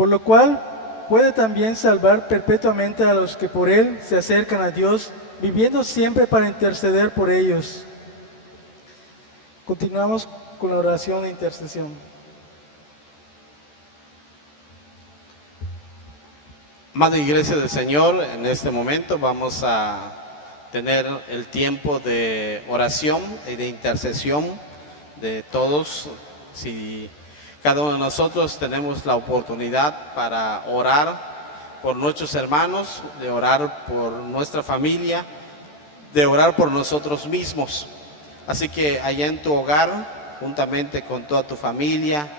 por lo cual puede también salvar perpetuamente a los que por Él se acercan a Dios, viviendo siempre para interceder por ellos. Continuamos con la oración de intercesión. Madre Iglesia del Señor, en este momento vamos a tener el tiempo de oración y de intercesión de todos. Si cada uno de nosotros tenemos la oportunidad para orar por nuestros hermanos, de orar por nuestra familia, de orar por nosotros mismos. Así que allá en tu hogar, juntamente con toda tu familia,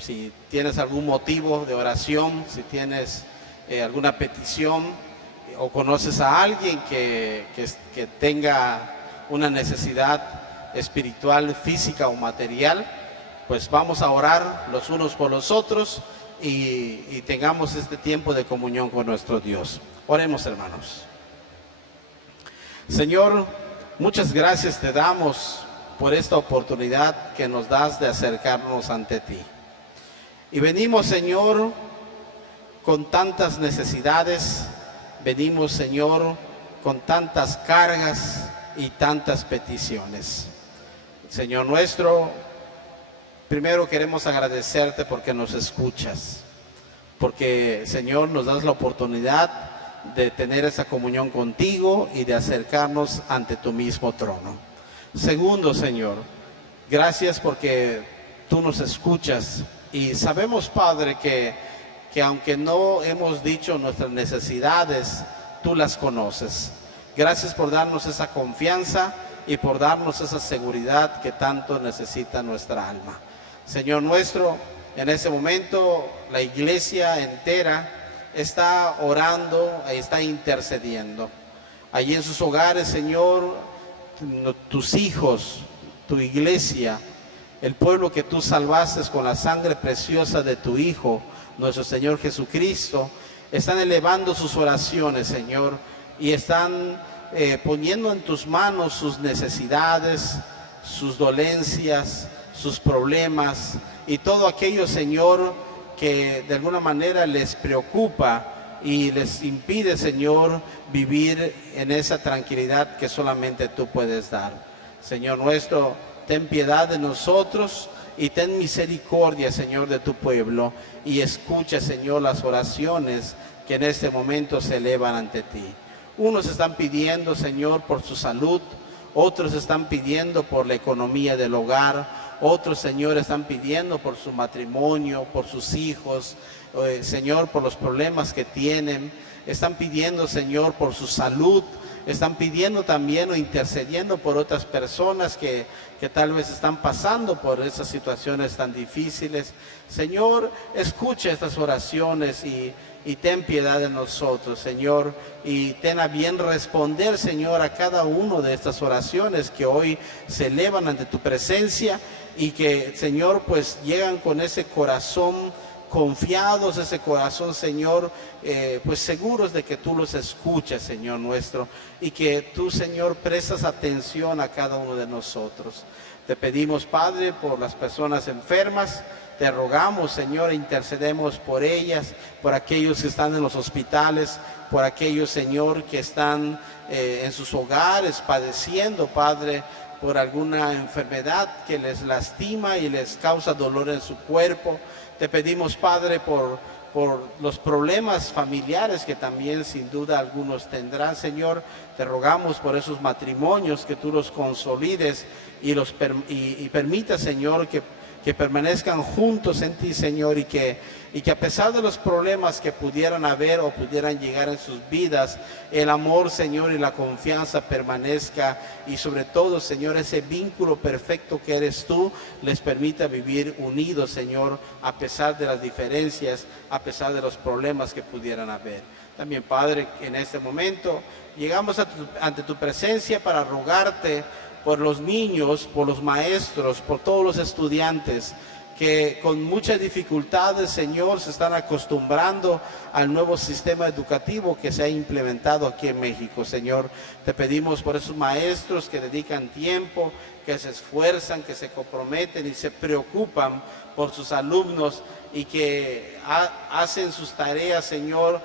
si tienes algún motivo de oración, si tienes alguna petición o conoces a alguien que tenga una necesidad espiritual, física o material, pues vamos a orar los unos por los otros y tengamos este tiempo de comunión con nuestro Dios. Oremos, hermanos. Señor, muchas gracias te damos por esta oportunidad que nos das de acercarnos ante ti. Y venimos, Señor, con tantas necesidades, venimos, Señor, con tantas cargas y tantas peticiones. Señor nuestro, primero queremos agradecerte porque nos escuchas, porque, Señor, nos das la oportunidad de tener esa comunión contigo y de acercarnos ante tu mismo trono. Segundo, Señor, gracias porque tú nos escuchas y sabemos, Padre, que aunque no hemos dicho nuestras necesidades, tú las conoces. Gracias por darnos esa confianza y por darnos esa seguridad que tanto necesita nuestra alma. Señor nuestro, en ese momento la iglesia entera está orando e está intercediendo. Allí en sus hogares, Señor, tus hijos, tu iglesia, el pueblo que tú salvaste con la sangre preciosa de tu Hijo, nuestro Señor Jesucristo, están elevando sus oraciones, Señor, y están poniendo en tus manos sus necesidades, sus dolencias, sus problemas y todo aquello, Señor, que de alguna manera les preocupa y les impide, Señor, vivir en esa tranquilidad que solamente tú puedes dar. Señor nuestro, ten piedad de nosotros y ten misericordia, Señor, de tu pueblo, y escucha, Señor, las oraciones que en este momento se elevan ante ti. Unos están pidiendo, Señor, por su salud, otros están pidiendo por la economía del hogar, otros, Señor, están pidiendo por su matrimonio, por sus hijos, Señor, por los problemas que tienen, están pidiendo, Señor, por su salud, están pidiendo también o intercediendo por otras personas que tal vez están pasando por esas situaciones tan difíciles. Señor, escucha estas oraciones y ten piedad de nosotros, Señor, y ten a bien responder, Señor, a cada una de estas oraciones que hoy se elevan ante tu presencia y que, Señor, pues llegan con ese corazón confiados, ese corazón, Señor, pues seguros de que tú los escuchas, Señor nuestro, y que tú, Señor, prestas atención a cada uno de nosotros. Te pedimos, Padre, por las personas enfermas, te rogamos, Señor, intercedemos por ellas, por aquellos que están en los hospitales, por aquellos, Señor, que están en sus hogares padeciendo, Padre, por alguna enfermedad que les lastima y les causa dolor en su cuerpo. Te pedimos, Padre, por los problemas familiares que también sin duda algunos tendrán, Señor. Te rogamos por esos matrimonios que tú los consolides y permita, Señor, que permanezcan juntos en ti, Señor, y que a pesar de los problemas que pudieran haber o pudieran llegar en sus vidas, el amor, Señor, y la confianza permanezca, y sobre todo, Señor, ese vínculo perfecto que eres tú, les permita vivir unidos, Señor, a pesar de las diferencias, a pesar de los problemas que pudieran haber. También, Padre, en este momento llegamos ante tu presencia para rogarte por los niños, por los maestros, por todos los estudiantes que con muchas dificultades, Señor, se están acostumbrando al nuevo sistema educativo que se ha implementado aquí en México, Señor. Te pedimos por esos maestros que dedican tiempo, que se esfuerzan, que se comprometen y se preocupan por sus alumnos, y que hacen sus tareas, Señor,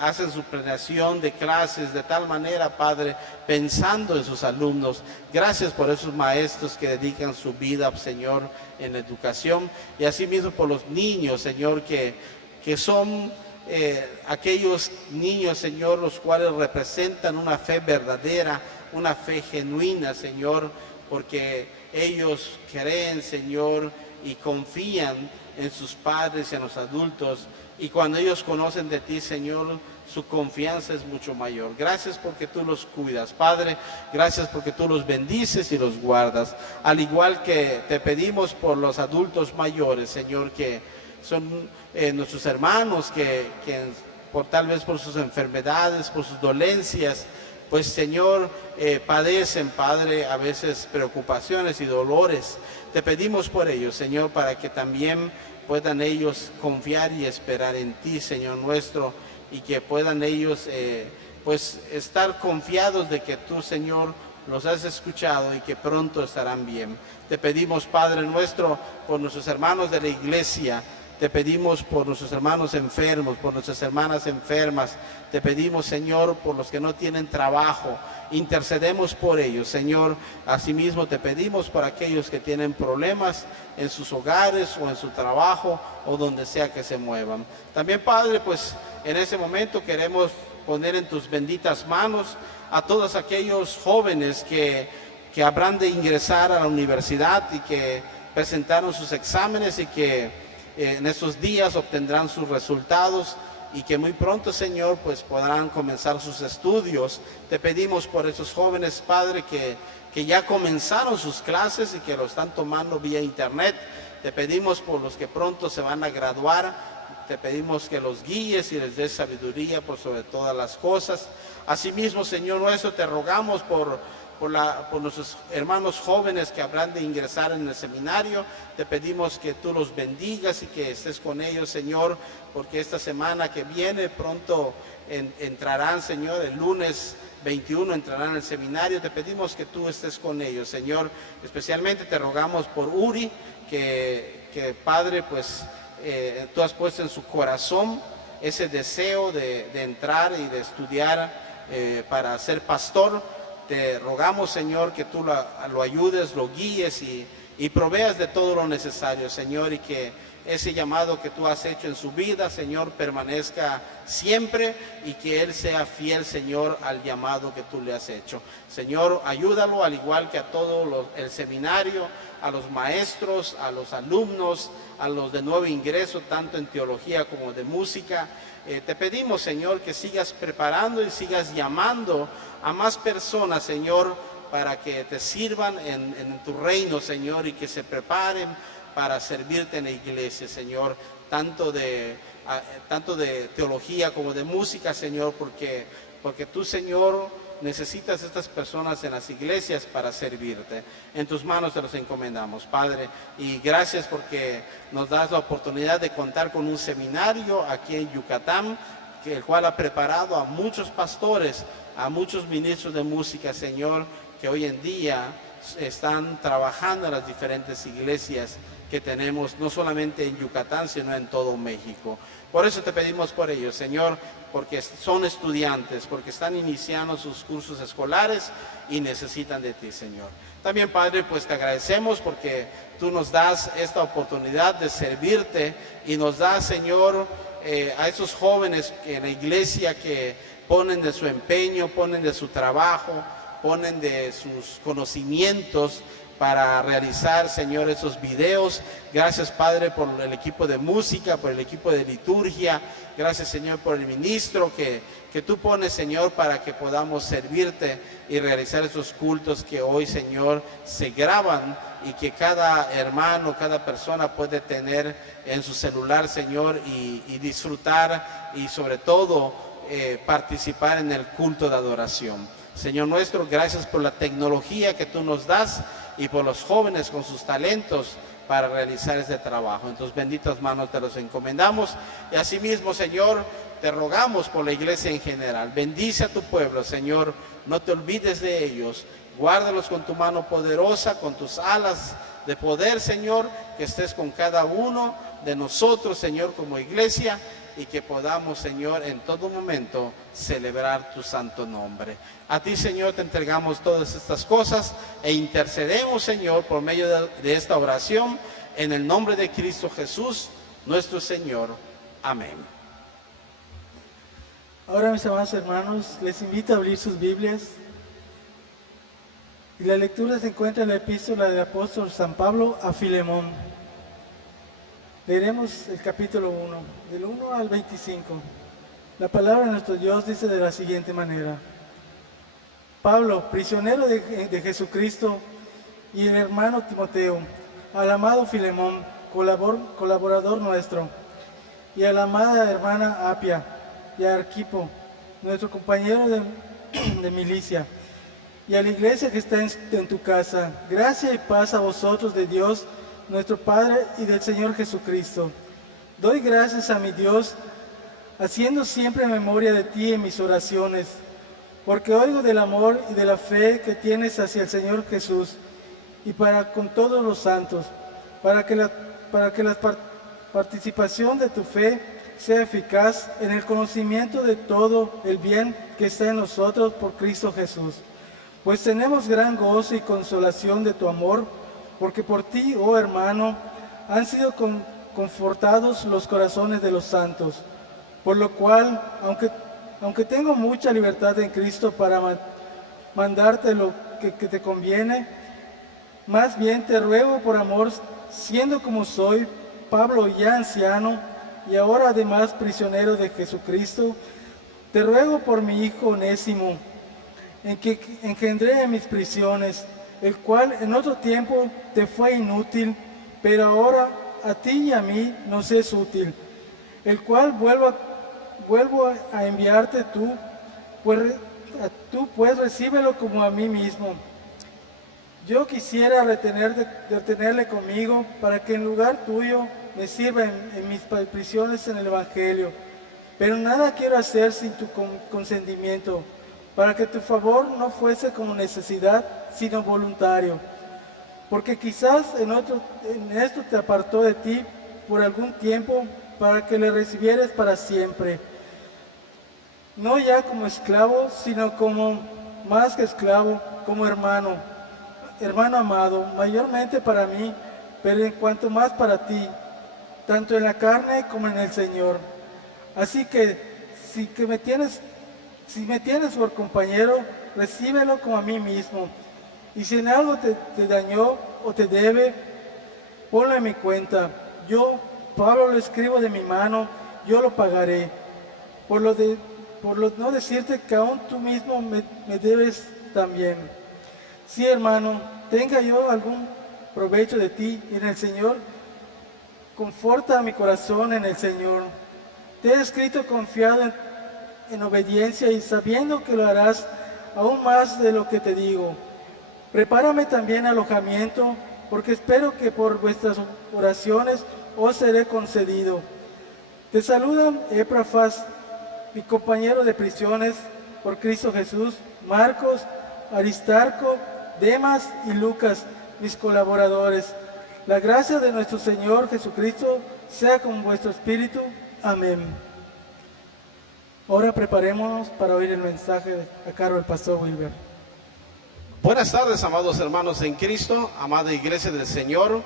hacen su planeación de clases de tal manera, Padre, pensando en sus alumnos. Gracias por esos maestros que dedican su vida, Señor, en la educación, y asimismo por los niños, Señor, que son aquellos niños, Señor, los cuales representan una fe verdadera, una fe genuina, Señor, porque ellos creen, Señor, y confían en sus padres y en los adultos, y cuando ellos conocen de ti, Señor, su confianza es mucho mayor. Gracias porque tú los cuidas, Padre. Gracias porque tú los bendices y los guardas. Al igual que te pedimos por los adultos mayores, Señor, que son nuestros hermanos, que tal vez por sus enfermedades, por sus dolencias, pues, Señor, padecen, Padre, a veces preocupaciones y dolores. Te pedimos por ellos, Señor, para que también puedan ellos confiar y esperar en ti, Señor nuestro, y que puedan ellos pues estar confiados de que tú, Señor, los has escuchado y que pronto estarán bien. Te pedimos, Padre nuestro, por nuestros hermanos de la iglesia. Te pedimos por nuestros hermanos enfermos, por nuestras hermanas enfermas. Te pedimos, Señor, por los que no tienen trabajo. Intercedemos por ellos, Señor. Asimismo, te pedimos por aquellos que tienen problemas en sus hogares o en su trabajo o donde sea que se muevan. También, Padre, pues en ese momento queremos poner en tus benditas manos a todos aquellos jóvenes que habrán de ingresar a la universidad y que presentaron sus exámenes y que en estos días obtendrán sus resultados y que muy pronto, Señor, pues podrán comenzar sus estudios. Te pedimos por esos jóvenes, Padre, que ya comenzaron sus clases y que lo están tomando vía internet. Te pedimos por los que pronto se van a graduar. Te pedimos que los guíes y les des sabiduría por sobre todas las cosas. Asimismo, Señor nuestro, te rogamos por nuestros hermanos jóvenes que habrán de ingresar en el seminario. Te pedimos que tú los bendigas y que estés con ellos, Señor, porque esta semana que viene pronto entrarán, Señor, el lunes 21 entrarán al seminario. Te pedimos que tú estés con ellos, Señor. Especialmente te rogamos por Uri, que Padre, pues tú has puesto en su corazón ese deseo de entrar y de estudiar para ser pastor. Te rogamos, Señor, que tú lo ayudes, lo guíes y proveas de todo lo necesario, Señor, y que ese llamado que tú has hecho en su vida, Señor, permanezca siempre y que él sea fiel, Señor, al llamado que tú le has hecho. Señor, ayúdalo, al igual que a todo el seminario, a los maestros, a los alumnos, a los de nuevo ingreso, tanto en teología como de música. Te pedimos, Señor, que sigas preparando y sigas llamando a más personas, Señor, para que te sirvan en tu reino, Señor, y que se preparen para servirte en la iglesia, Señor, tanto de teología como de música, Señor, porque tú, Señor, necesitas estas personas en las iglesias para servirte. En tus manos te los encomendamos, Padre, y gracias porque nos das la oportunidad de contar con un seminario aquí en Yucatán, el cual ha preparado a muchos pastores, a muchos ministros de música, Señor, que hoy en día están trabajando en las diferentes iglesias que tenemos, no solamente en Yucatán, sino en todo México. Por eso te pedimos por ellos, Señor, porque son estudiantes, porque están iniciando sus cursos escolares y necesitan de ti, Señor. También, Padre, pues te agradecemos porque tú nos das esta oportunidad de servirte y nos das, Señor, a esos jóvenes en la iglesia que ponen de su empeño, ponen de su trabajo, ponen de sus conocimientos para realizar, Señor, esos videos. Gracias, Padre, por el equipo de música, por el equipo de liturgia. Gracias, Señor, por el ministro que tú pones, Señor, para que podamos servirte y realizar esos cultos que hoy, Señor, se graban y que cada hermano, cada persona puede tener en su celular, Señor, y disfrutar y sobre todo participar en el culto de adoración. Señor nuestro, gracias por la tecnología que tú nos das y por los jóvenes con sus talentos para realizar este trabajo. En tus benditas manos te los encomendamos y asimismo, Señor, te rogamos por la iglesia en general. Bendice a tu pueblo, Señor, no te olvides de ellos. Guárdalos con tu mano poderosa, con tus alas de poder, Señor, que estés con cada uno de nosotros, Señor, como iglesia, y que podamos, Señor, en todo momento celebrar tu santo nombre. A ti, Señor, te entregamos todas estas cosas e intercedemos, Señor, por medio de esta oración, en el nombre de Cristo Jesús, nuestro Señor. Amén. Ahora, mis amados hermanos, les invito a abrir sus Biblias. Y la lectura se encuentra en la epístola del apóstol San Pablo a Filemón. Leeremos el capítulo 1, del 1 al 25. La palabra de nuestro Dios dice de la siguiente manera: Pablo, prisionero de Jesucristo, y el hermano Timoteo, al amado Filemón, colaborador nuestro, y a la amada hermana Apia, y a Arquipo, nuestro compañero de milicia, y a la iglesia que está en tu casa. Gracia y paz a vosotros de Dios, nuestro Padre, y del Señor Jesucristo. Doy gracias a mi Dios, haciendo siempre memoria de ti en mis oraciones, porque oigo del amor y de la fe que tienes hacia el Señor Jesús, y para con todos los santos, para que la participación de tu fe sea eficaz en el conocimiento de todo el bien que está en nosotros por Cristo Jesús. Pues tenemos gran gozo y consolación de tu amor, porque por ti, oh hermano, han sido confortados los corazones de los santos. Por lo cual, aunque tengo mucha libertad en Cristo para mandarte lo que te conviene, más bien te ruego por amor, siendo como soy, Pablo ya anciano, y ahora además prisionero de Jesucristo, te ruego por mi hijo Onésimo, en que engendré en mis prisiones, el cual en otro tiempo te fue inútil, pero ahora a ti y a mí nos es útil, el cual vuelvo a enviarte tú, pues recíbelo como a mí mismo. Yo quisiera retenerle conmigo para que en lugar tuyo me sirva en mis prisiones en el Evangelio, pero nada quiero hacer sin tu consentimiento, para que tu favor no fuese como necesidad, sino voluntario. Porque quizás en esto te apartó de ti por algún tiempo, para que le recibieres para siempre. No ya como esclavo, sino como más que esclavo, como hermano amado, mayormente para mí, pero en cuanto más para ti, tanto en la carne como en el Señor. Así que si me tienes por compañero, recíbelo como a mí mismo. Y si en algo te dañó o te debe, ponlo en mi cuenta. Yo, Pablo, lo escribo de mi mano, yo lo pagaré. Por no decirte que aún tú mismo me debes también. Sí, hermano, tenga yo algún provecho de ti en el Señor, conforta mi corazón en el Señor. Te he escrito confiado en obediencia y sabiendo que lo harás aún más de lo que te digo. Prepárame también alojamiento, porque espero que por vuestras oraciones os seré concedido. Te saludan Epafras, mi compañero de prisiones por Cristo Jesús, Marcos, Aristarco, Demas y Lucas, mis colaboradores. La gracia de nuestro Señor Jesucristo sea con vuestro espíritu. Amén. Ahora preparémonos para oír el mensaje a cargo del pastor Wilber. Buenas tardes, amados hermanos en Cristo, amada iglesia del Señor.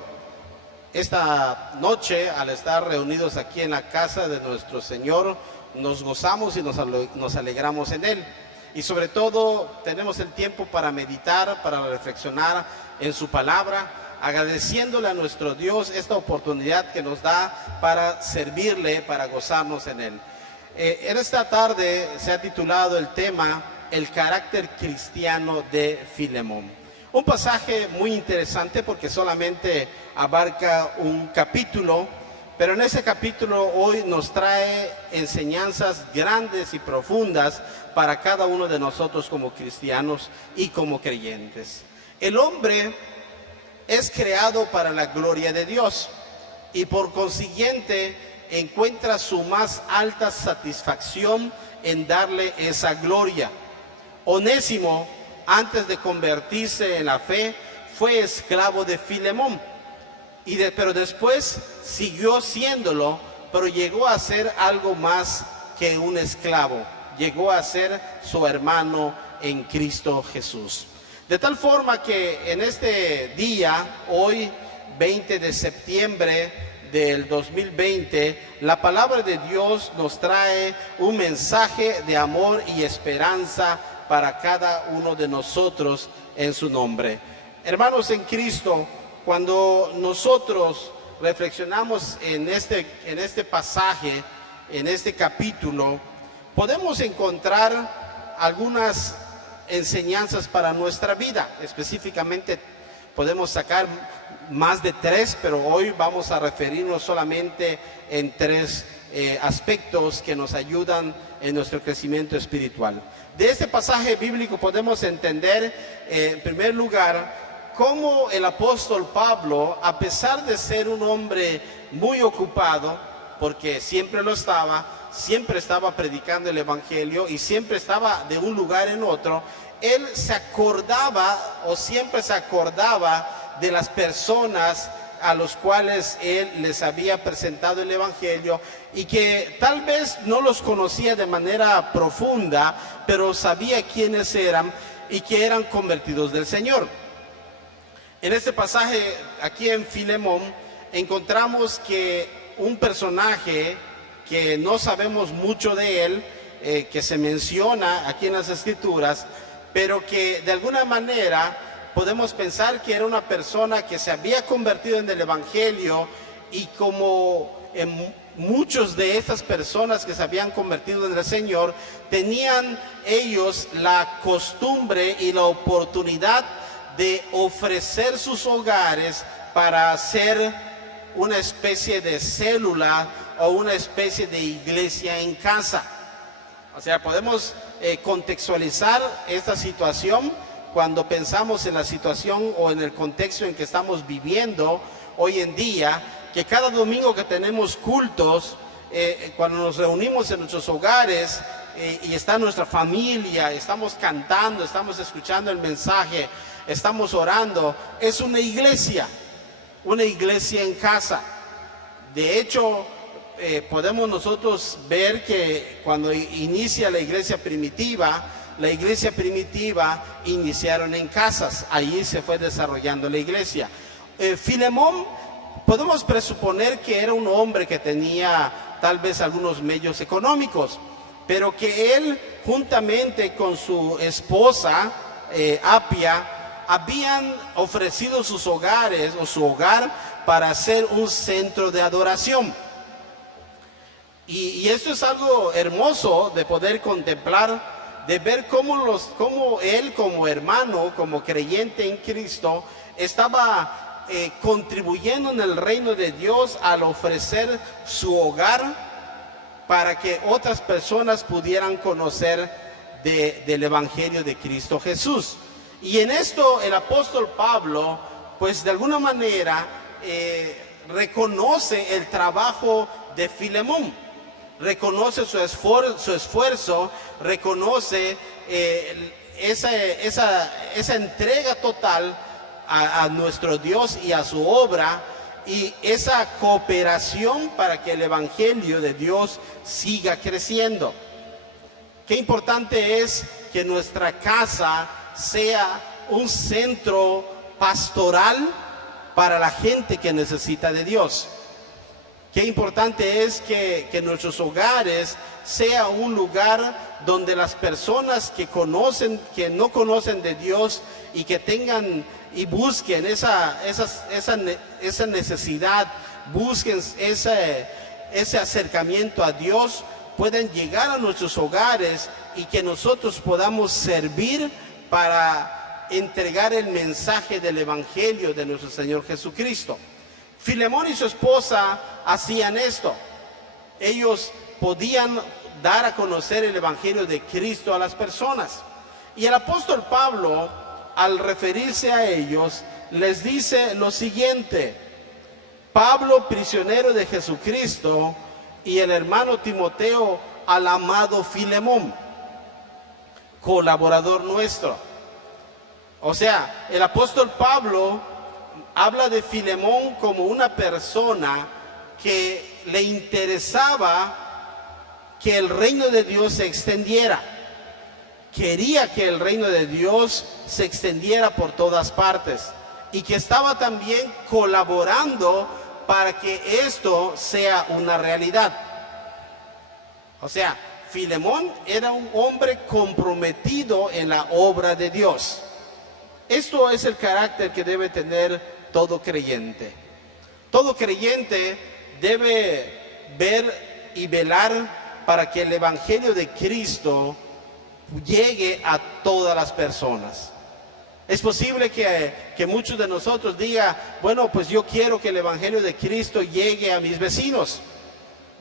Esta noche, al estar reunidos aquí en la casa de nuestro Señor, nos gozamos y nos alegramos en Él. Y sobre todo tenemos el tiempo para meditar, para reflexionar en su palabra, agradeciéndole a nuestro Dios esta oportunidad que nos da para servirle, para gozarnos en Él. En esta tarde se ha titulado el tema El carácter cristiano de Filemón. Un pasaje muy interesante porque solamente abarca un capítulo, pero en ese capítulo hoy nos trae enseñanzas grandes y profundas para cada uno de nosotros como cristianos y como creyentes. El hombre es creado para la gloria de Dios y por consiguiente encuentra su más alta satisfacción en darle esa gloria. Onésimo, antes de convertirse en la fe, fue esclavo de Filemón. pero después siguió siéndolo, pero llegó a ser algo más que un esclavo. Llegó a ser su hermano en Cristo Jesús. De tal forma que en este día, hoy 20 de septiembre del 2020, la palabra de Dios nos trae un mensaje de amor y esperanza para cada uno de nosotros en su nombre. Hermanos en Cristo, cuando nosotros reflexionamos en este pasaje, en este capítulo, podemos encontrar algunas enseñanzas para nuestra vida. Específicamente podemos sacar más de 3, pero hoy vamos a referirnos solamente en 3 aspectos que nos ayudan en nuestro crecimiento espiritual. De este pasaje bíblico podemos entender, en primer lugar, cómo el apóstol Pablo, a pesar de ser un hombre muy ocupado, porque siempre lo estaba, siempre estaba predicando el evangelio y siempre estaba de un lugar en otro, él se acordaba o siempre se acordaba de las personas a los cuales él les había presentado el evangelio y que tal vez no los conocía de manera profunda, pero sabía quiénes eran y que eran convertidos del Señor. En este pasaje, aquí en Filemón, encontramos que un personaje que no sabemos mucho de él, que se menciona aquí en las Escrituras, pero que de alguna manera podemos pensar que era una persona que se había convertido en el Evangelio, y como muchos de estas personas que se habían convertido en el Señor, tenían ellos la costumbre y la oportunidad de ofrecer sus hogares para hacer una especie de célula o una especie de iglesia en casa. O sea, podemos contextualizar esta situación cuando pensamos en la situación o en el contexto en que estamos viviendo hoy en día, que cada domingo que tenemos cultos, cuando nos reunimos en nuestros hogares y está nuestra familia, estamos cantando, estamos escuchando el mensaje, estamos orando, es una iglesia en casa. De hecho, podemos nosotros ver que cuando inicia la iglesia primitiva iniciaron en casas, ahí se fue desarrollando la iglesia. Filemón, podemos presuponer que era un hombre que tenía tal vez algunos medios económicos, pero que él juntamente con su esposa Apia habían ofrecido sus hogares o su hogar para hacer un centro de adoración. Y esto es algo hermoso de poder contemplar, de ver cómo él como hermano, como creyente en Cristo, estaba contribuyendo en el reino de Dios al ofrecer su hogar para que otras personas pudieran conocer del evangelio de Cristo Jesús. Y en esto el apóstol Pablo, pues de alguna manera reconoce el trabajo de Filemón, reconoce su esfuerzo, reconoce esa entrega total a nuestro Dios y a su obra, y esa cooperación para que el evangelio de Dios siga creciendo. Qué importante es que nuestra casa sea un centro pastoral para la gente que necesita de Dios. Qué importante es que nuestros hogares sea un lugar donde las personas que no conocen de Dios y que tengan y busquen esa necesidad, busquen ese acercamiento a Dios, puedan llegar a nuestros hogares y que nosotros podamos servir para entregar el mensaje del evangelio de nuestro Señor Jesucristo. Filemón y su esposa hacían esto. Ellos podían dar a conocer el evangelio de Cristo a las personas. Y el apóstol Pablo, al referirse a ellos, les dice lo siguiente: Pablo, prisionero de Jesucristo, y el hermano Timoteo, al amado Filemón, colaborador nuestro. O sea, el apóstol Pablo habla de Filemón como una persona que le interesaba que el reino de Dios se extendiera. Quería que el reino de Dios se extendiera por todas partes y que estaba también colaborando para que esto sea una realidad. O sea, Filemón era un hombre comprometido en la obra de Dios. Esto es el carácter que debe tener todo creyente. Todo creyente debe ver y velar para que el evangelio de Cristo llegue a todas las personas. Es posible que muchos de nosotros digan, bueno, pues yo quiero que el evangelio de Cristo llegue a mis vecinos.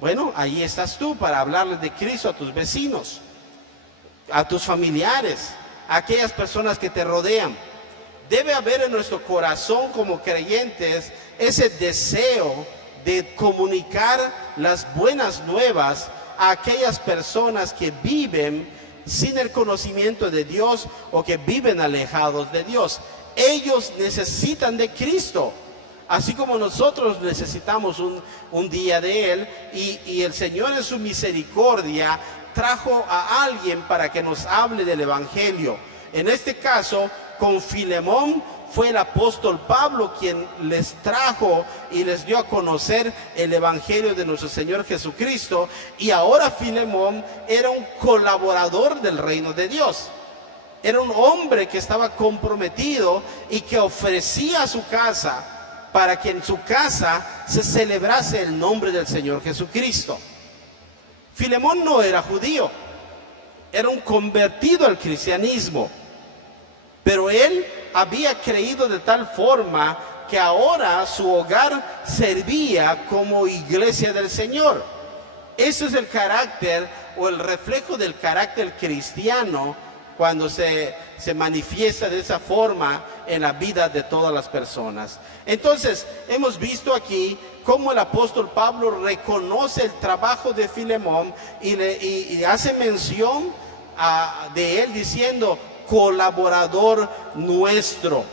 Bueno, ahí estás tú para hablarles de Cristo a tus vecinos, a tus familiares, a aquellas personas que te rodean. Debe haber en nuestro corazón como creyentes ese deseo de comunicar las buenas nuevas a aquellas personas que viven sin el conocimiento de Dios o que viven alejados de Dios. Ellos necesitan de Cristo, así como nosotros necesitamos un día de Él, y el Señor en su misericordia trajo a alguien para que nos hable del evangelio. En este caso, con Filemón fue el apóstol Pablo quien les trajo y les dio a conocer el evangelio de nuestro Señor Jesucristo, y ahora Filemón era un colaborador del reino de Dios. Era un hombre que estaba comprometido y que ofrecía su casa para que en su casa se celebrase el nombre del Señor Jesucristo. Filemón no era judío, era un convertido al cristianismo, pero él había creído de tal forma que ahora su hogar servía como iglesia del Señor. Ese es el carácter o el reflejo del carácter cristiano cuando se manifiesta de esa forma en la vida de todas las personas. Entonces, hemos visto aquí cómo el apóstol Pablo reconoce el trabajo de Filemón y hace mención de él diciendo colaborador nuestro,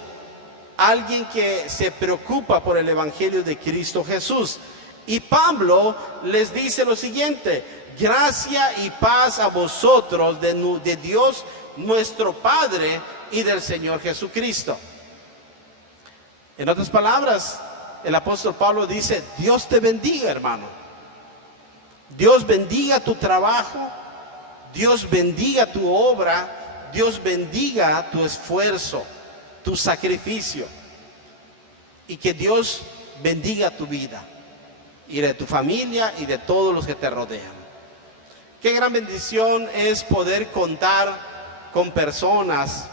alguien que se preocupa por el evangelio de Cristo Jesús. Y Pablo les dice lo siguiente: gracia y paz a vosotros de Dios nuestro Padre y del Señor Jesucristo. En otras palabras, el apóstol Pablo dice: Dios te bendiga, hermano. Dios bendiga tu trabajo, Dios bendiga tu obra, Dios bendiga tu esfuerzo, tu sacrificio, y que Dios bendiga tu vida y de tu familia y de todos los que te rodean. Qué gran bendición es poder contar con personas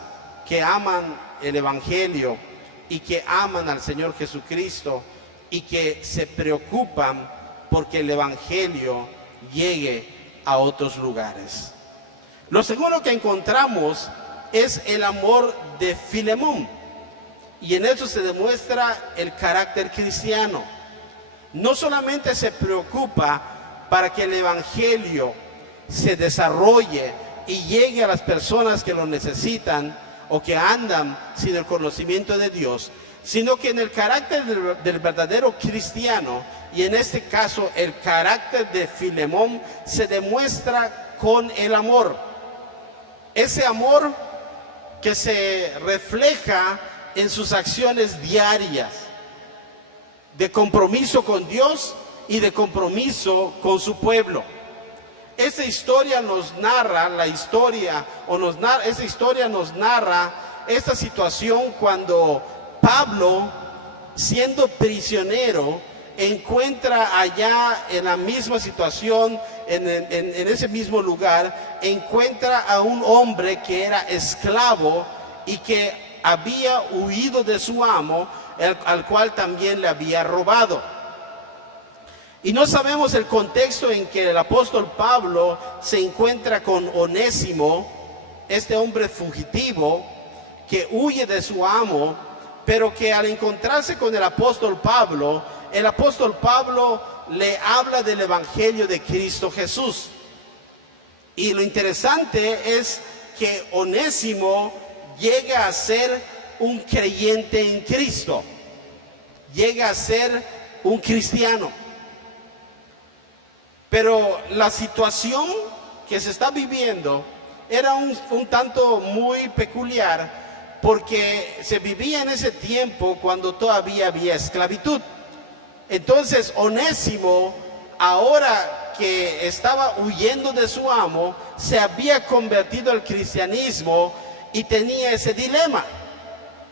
que aman el evangelio y que aman al Señor Jesucristo y que se preocupan porque el evangelio llegue a otros lugares. Lo segundo que encontramos es el amor de Filemón, y en eso se demuestra el carácter cristiano. No solamente se preocupa para que el evangelio se desarrolle y llegue a las personas que lo necesitan o que andan sin el conocimiento de Dios, sino que en el carácter del verdadero cristiano, y en este caso el carácter de Filemón, se demuestra con el amor. Ese amor que se refleja en sus acciones diarias de compromiso con Dios y de compromiso con su pueblo. Esa historia nos narra esta situación cuando Pablo, siendo prisionero, encuentra allá en la misma situación, en ese mismo lugar, encuentra a un hombre que era esclavo y que había huido de su amo, al cual también le había robado. Y no sabemos el contexto en que el apóstol Pablo se encuentra con Onésimo, este hombre fugitivo que huye de su amo, pero que al encontrarse con el apóstol Pablo le habla del evangelio de Cristo Jesús. Y lo interesante es que Onésimo llega a ser un creyente en Cristo. llegue a ser un cristiano. Pero la situación que se está viviendo era un tanto muy peculiar, porque se vivía en ese tiempo cuando todavía había esclavitud. Entonces Onésimo, ahora que estaba huyendo de su amo, se había convertido al cristianismo y tenía ese dilema: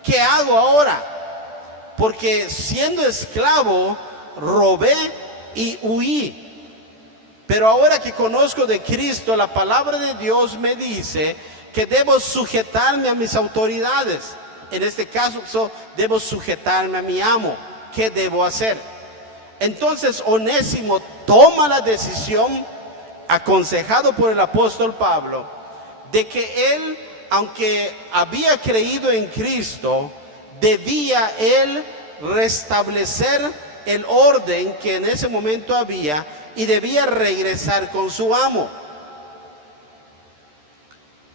¿qué hago ahora? Porque siendo esclavo robé y huí. Pero ahora que conozco de Cristo, la palabra de Dios me dice que debo sujetarme a mis autoridades. En este caso, debo sujetarme a mi amo. ¿Qué debo hacer? Entonces Onésimo toma la decisión, aconsejado por el apóstol Pablo, de que él, aunque había creído en Cristo, debía él restablecer el orden que en ese momento había y debía regresar con su amo.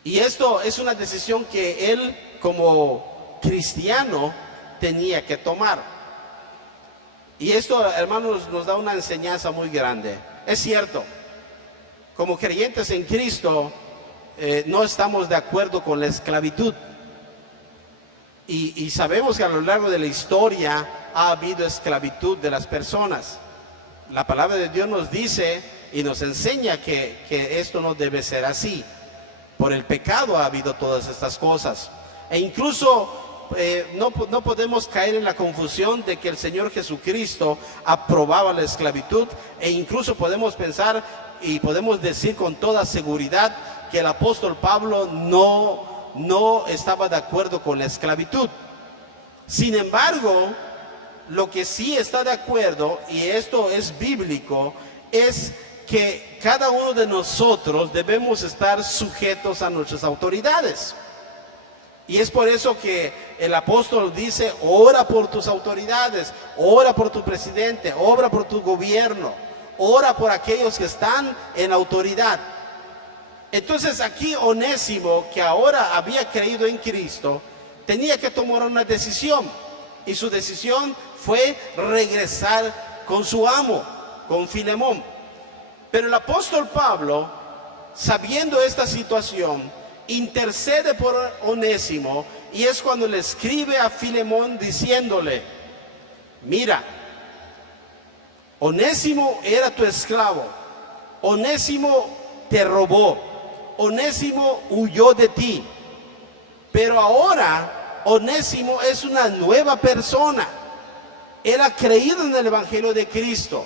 Y esto es una decisión que él, como cristiano, tenía que tomar. Y esto, hermanos, nos da una enseñanza muy grande. Es cierto, como creyentes en Cristo, no estamos de acuerdo con la esclavitud. Y sabemos que a lo largo de la historia ha habido esclavitud de las personas. La palabra de Dios nos dice y nos enseña que esto no debe ser así. Por el pecado ha habido todas estas cosas. E incluso no podemos caer en la confusión de que el Señor Jesucristo aprobaba la esclavitud. E incluso podemos pensar y podemos decir con toda seguridad que el apóstol Pablo no estaba de acuerdo con la esclavitud. Sin embargo, lo que sí está de acuerdo, y esto es bíblico, es que cada uno de nosotros debemos estar sujetos a nuestras autoridades. Y es por eso que el apóstol dice: ora por tus autoridades, ora por tu presidente, ora por tu gobierno, ora por aquellos que están en autoridad. Entonces aquí Onésimo, que ahora había creído en Cristo, tenía que tomar una decisión. Y su decisión fue regresar con su amo, con Filemón. Pero el apóstol Pablo, sabiendo esta situación, intercede por Onésimo, y es cuando le escribe a Filemón diciéndole: mira, Onésimo era tu esclavo, Onésimo te robó, Onésimo huyó de ti, pero ahora Onésimo es una nueva persona. Él ha creído en el Evangelio de Cristo.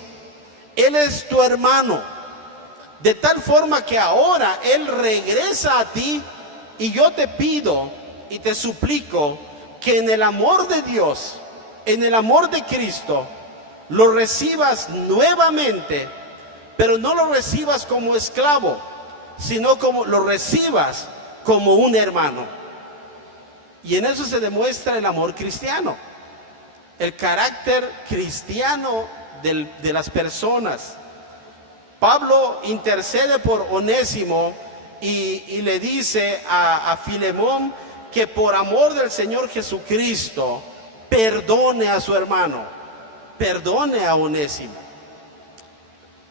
Él es tu hermano. De tal forma que ahora Él regresa a ti, y yo te pido y te suplico que en el amor de Dios, en el amor de Cristo, lo recibas nuevamente, pero no lo recibas como esclavo, sino como lo recibas como un hermano. Y en eso se demuestra el amor cristiano, el carácter cristiano de las personas. Pablo intercede por Onésimo y le dice a Filemón que por amor del Señor Jesucristo perdone a su hermano, perdone a Onésimo.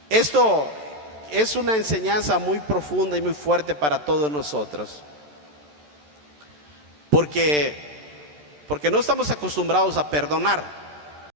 Esto es una enseñanza muy profunda y muy fuerte para todos nosotros. Porque no estamos acostumbrados a perdonar.